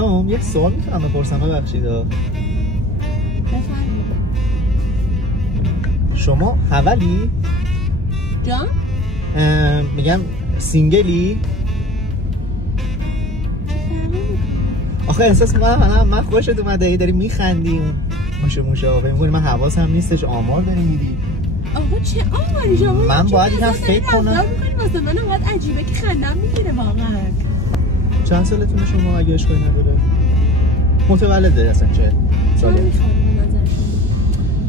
خانم یک سوال میتونم بپرسم؟ ببخشید بفرمایید. شما حولی؟ جان؟ میگم سینگلی؟ آخه احساس من خوشت اومده ای داری میخندی موشه آقا میگونی من حواسم نیستش آمار داری میدی. آقا چه آماری شما؟ من باید یکم فکر کنم. واسه من انقدر عجیبه که خندم میگیره واقعا. چند سالتونه شما اگه اشکالی نداره؟ متولده اصلا چه ساله؟ چند میخواد به نظر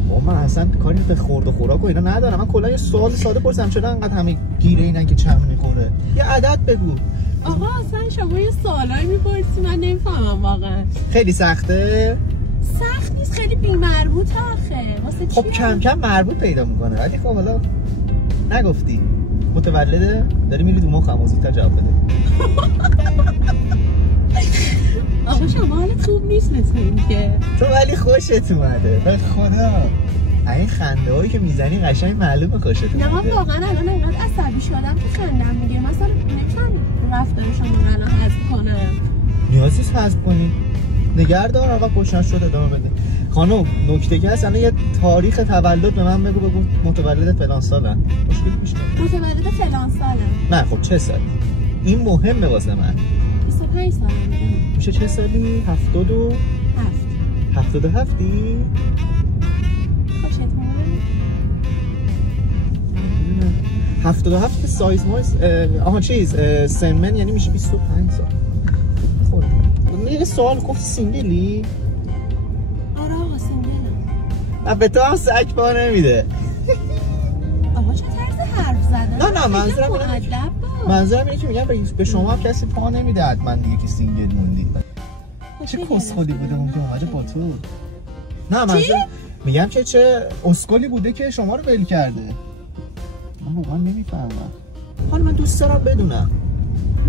شما؟ من اصلا کاری به خورد و خوراک و اینا ندارم. من کلا یه سوال ساده پرسیدم چرا انقدر همه گیره اینن که چند میخوره؟ یه عدد بگو. آقا اصلا شما یه سوالایی میپرسی من نمیفهمم واقعا. خیلی سخته؟ سخت نیست، خیلی بی‌مربوطه آخه. واسه چی؟ خب کم کم مربوط پیدا میکنه. ولی خب حالا نگفتی متولده؟ داری میری تو مخم زودتر جواب بده. آقا شما حالت خوب نیست مثل این که. تو ولی خوشت اومده به خدا. این خنده هایی که میزنی قشنگ معلومه خوشت اومده. نه من واقعا الان انقدر عصبی شدم که خندم میگیره. مثلا نمیتونم رفتار شما رو الان حذف کنم. نیازی نیست حذف کنی. نگه دار آقا خوشنش شده ادامه بده. خانم نکته که هست الان یه تاریخ تولد به من بگو متولد فلان سالم. مشکل پیش نمیاد. متولد فلان سالم. نه خب چه سالی؟ این مهمه واسه من. 25 سالم میگم. میشه چه سالی؟ 77ی؟ خوشت اومد؟ 77 که سایز مایز آها چیز سنمن یعنی میشه 25 سال. خب یه سوال گفت سینگلی؟ آره آقا سینگلم. به تو هم سگ پا نمیده. آقا چه طرز حرف زدن؟ نه منظورم اینه که میگم به شما هم کسی پا نمیده حتما دیگه که سینگل موندی. چه کسخلی بوده اون که اومده با تو. نه منظورم میگم که چه اسکلی بوده که شما رو ول کرده. من واقعا نمیفهمم. حالا من دوست دارم بدونم.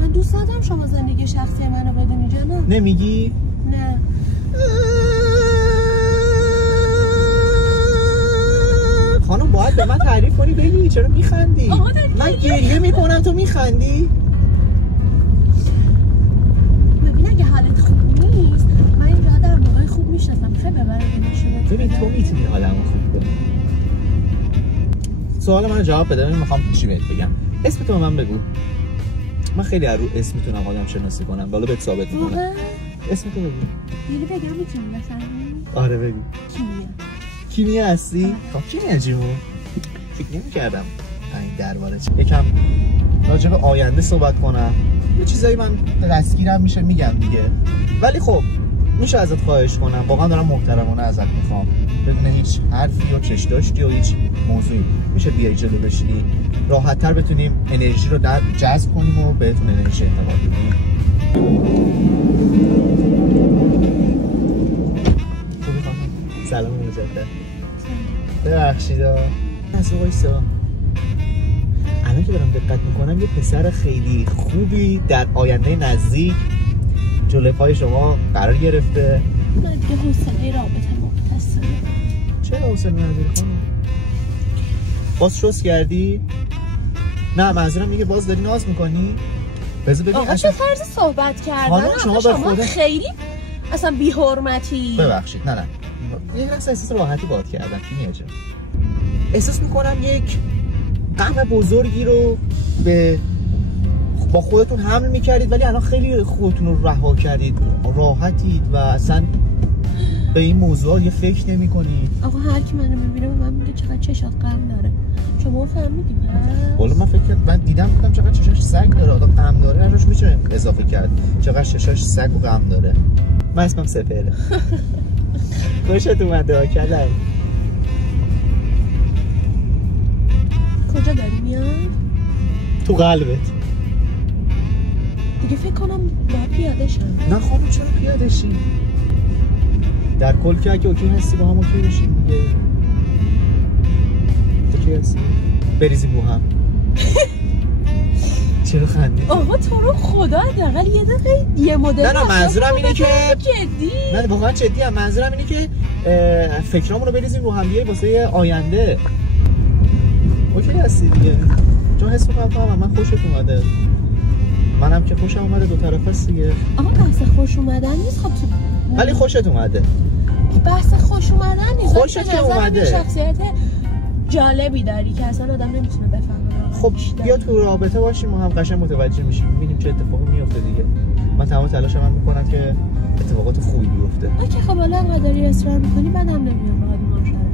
من دوست دارم شما زندگی شخصی منو بدونی جانم. نمیگی؟ نه. خانم باید به من تعریف کنی بگی چرا میخندی؟ من گریه میکنم تو میخندی؟ ببین اگه حالت خوب نیست من اینجا در موقع خوب میشناسم. خیلی ببره بینشونه. ببین تو میتونی حالمو خوب کنی. سوال من جواب بده. من میخوام چی بهت بگم. اسم تو به من بگو. من خیلی رو اسم میتونم آدم شناسی کنم. بالا بهت ثابت میکنم. اسم تو بگو. یعنی بگم میتونی بفهمی؟ آره بگو. کیمیا هستی؟ خب کیمیا جیمو فکر نمی‌کردم این درباره یکم راجع به آینده صحبت کنم. یه چیزایی من دستگیرم میشه میگم دیگه. ولی خب میشه ازت خواهش کنم واقعا دارم محترمانه ازت میخوام بدون هیچ حرفی یا چش داشتی یا هیچ موضوعی میشه بیای جلو بشینی راحت‌تر بتونیم انرژی رو در جذب کنیم و بهتون انرژی انتقال بدیم. سلام مجدد. ببخشید از وایسا. الان که دارم دقت میکنم یه پسر خیلی خوبی در آینده نزدیک جلوی پای شما قرار گرفته. من دیگه حوصله رابطه متصله. چرا حوصله نداری خانم؟ باز شست کردی؟ نه منظورم میگه باز داری ناز میکنی؟ بذار ببین آقا چه طرز صحبت کردن؟ شما خیلی اصلا بی حرمتی. ببخشید نه یه لحظه احساس راحتی باهات کردم. کی میاجه احساس میکنم یک غم بزرگی رو با خودتون حمل میکردید ولی الان خیلی خودتون رو رها کردید، راحتید و اصلا به این موضوع یه فکر نمی کنید. آقا هر کی منو میبینه من میگه چقدر چشات غم داره. شما فهمیدید؟ والا من فکر کردم من دیدم گفتم چقدر چشاش سگ داره. آدم غم داره روش میشه اضافه کرد چقدر چشاش سگ و غم داره. من اسمم سپهره. خوشت اومده کلم. کجا داری میاد؟ تو قلبت. دیگه فکر کنم باید پیاده شم. نه خانم چرا پیاده شی؟ در کل که اگه اوکی هستی با هم اوکی بشیم دیگه. اوکی هستی؟ بریزیم با هم. چرا خندی؟ آقا تو رو خدا حداقل یه دقیقه یه مدل. نه منظورم اینه که جدی. نه واقعا جدی ام. منظورم اینه که فکرامون رو بریزیم رو هم دیگه واسه آینده. اوکی هستی دیگه؟ چون حس می‌کنم من خوشت اومده. منم که خوشم اومده دو طرف است دیگه. آقا بحث خوش اومدن نیست. خب تو ولی خوشت اومده. بحث خوش اومدن نیست. خوشت که اومده. شخصیت جالبی داری که اصلا آدم نمیتونه بفهمه. خب بیا تو رابطه باشیم ما هم قشنگ متوجه میشیم ببینیم چه اتفاقی میفته دیگه. من تمام تلاشم میکنم که اتفاقات خوبی بیفته. اوکی خب حالا انقدر داری اصرار میکنی بعدم نمیام باهات معاشرت